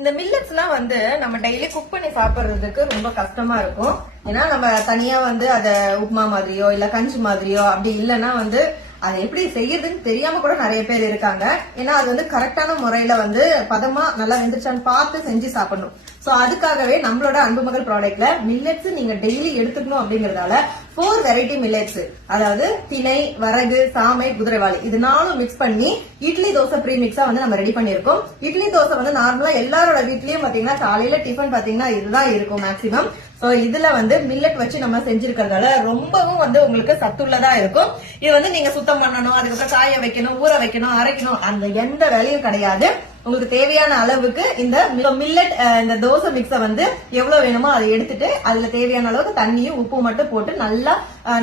இந்த மில்லட்ஸ் எல்லாம் வந்து நம்ம டெய்லி குக் பண்ணி சாப்பிடுறதுக்கு ரொம்ப கஷ்டமா இருக்கும். ஏன்னா நம்ம தனியா வந்து அத உப்புமா மாதிரியோ இல்ல கஞ்சி மாதிரியோ அப்படி இல்லைன்னா வந்து அதை எப்படி செய்யறதுன்னு தெரியாம கூட நிறைய பேர் இருக்காங்க. ஏன்னா அது வந்து கரெக்டான முறையில வந்து பதமா நல்லா வெந்துருச்சான்னு பார்த்து செஞ்சு சாப்பிடணும். சோ அதுக்காகவே நம்மளோட அன்புமகள் ப்ராடக்ட்ல மில்லட்ஸ் நீங்க டெய்லி எடுத்துக்கணும் அப்படிங்கறதால 4 வெரைட்டி மில்லட்ஸ், அதாவது திணை, வரகு, சாமை, குதிரைவாளி இது 4 மிக்ஸ் பண்ணி இட்லி தோசை ப்ரீ மிக்ஸா வந்து நம்ம ரெடி பண்ணிருக்கோம். இட்லி தோசை வந்து நார்மலா எல்லாரோட வீட்லயும் பாத்தீங்கன்னா காலையில டிஃபன் பாத்தீங்கன்னா இதுதான் இருக்கும் மேக்சிமம். சோ இதுல வந்து மில்லட் வச்சு நம்ம செஞ்சிருக்கிறதால ரொம்பவும் வந்து உங்களுக்கு சத்துள்ளதா இருக்கும். இது வந்து நீங்க சுத்தம் பண்ணணும், அதுக்கப்புறம் காய வைக்கணும், ஊற வைக்கணும், அரைக்கணும், அந்த எந்த வேலையும் கிடையாது. உங்களுக்கு தேவையான அளவுக்கு இந்த மில்லட் இந்த தோசை மிக்ஸ வந்து எவ்வளவு வேணுமோ அதை எடுத்துட்டு அதுல தேவையான அளவுக்கு தண்ணியும் உப்பு மட்டும் போட்டு நல்லா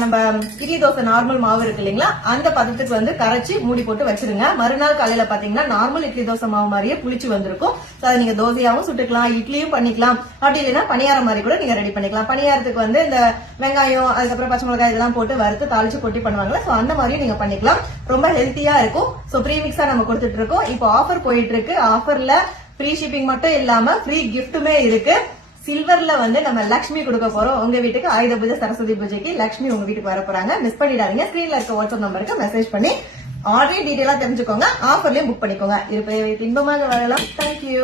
நம்ம இட்லி தோசை நார்மல் மாவு இருக்கு இல்லைங்களா, அந்த பதத்துக்கு வந்து கரைச்சி மூடி போட்டு வச்சிருங்க. மறுநாள் காலையில பாத்தீங்கன்னா நார்மல் இட்லி தோசை மாவு மாதிரியே புளிச்சு வந்திருக்கும். அதை நீங்க தோசையாவும் சுட்டுக்கலாம், இட்லியும் பண்ணிக்கலாம், அப்படி இல்லைன்னா பணியாரம் மாதிரி கூட நீங்க ரெடி பண்ணிக்கலாம். பணியாரத்துக்கு வந்து இந்த வெங்காயம் அதுக்கப்புறம் பச்சை மிளகாய் இதெல்லாம் போட்டு வறுத்து தாளிச்சு கொட்டி பண்ணுவாங்களா, சோ அந்த மாதிரியும் நீங்க பண்ணிக்கலாம். ரொம்ப ஹெல்த்தியா இருக்கும். சோ ப்ரீ மிக்ஸா நம்ம கொடுத்துட்டு இருக்கோம். இப்போ ஆஃபர் போயிட்டு இருக்கு. ஆஃபர்ல ஃப்ரீ ஷிப்பிங் மட்டும் இல்லாம ஃப்ரீ கிஃப்ட்டுமே இருக்கு. சில்வர்ல வந்து நம்ம லட்சுமி கொடுக்க போறோம். உங்க வீட்டுக்கு ஆயுத பூஜை சரஸ்வதி பூஜைக்கு லட்சுமி உங்க வீட்டுக்கு வர போறாங்க. மிஸ் பண்ணிடாதீங்க. ஸ்கிரீன்ல இருக்க வாட்ஸ்அப் நம்பருக்கு மெசேஜ் பண்ணி ஆல்ரெடி டீடைலா தெரிஞ்சுக்கோங்க. ஆஃபர்லயும் புக் பண்ணிக்கோங்க. இருப்பை இன்பமாக வாழலாம். தேங்க்யூ.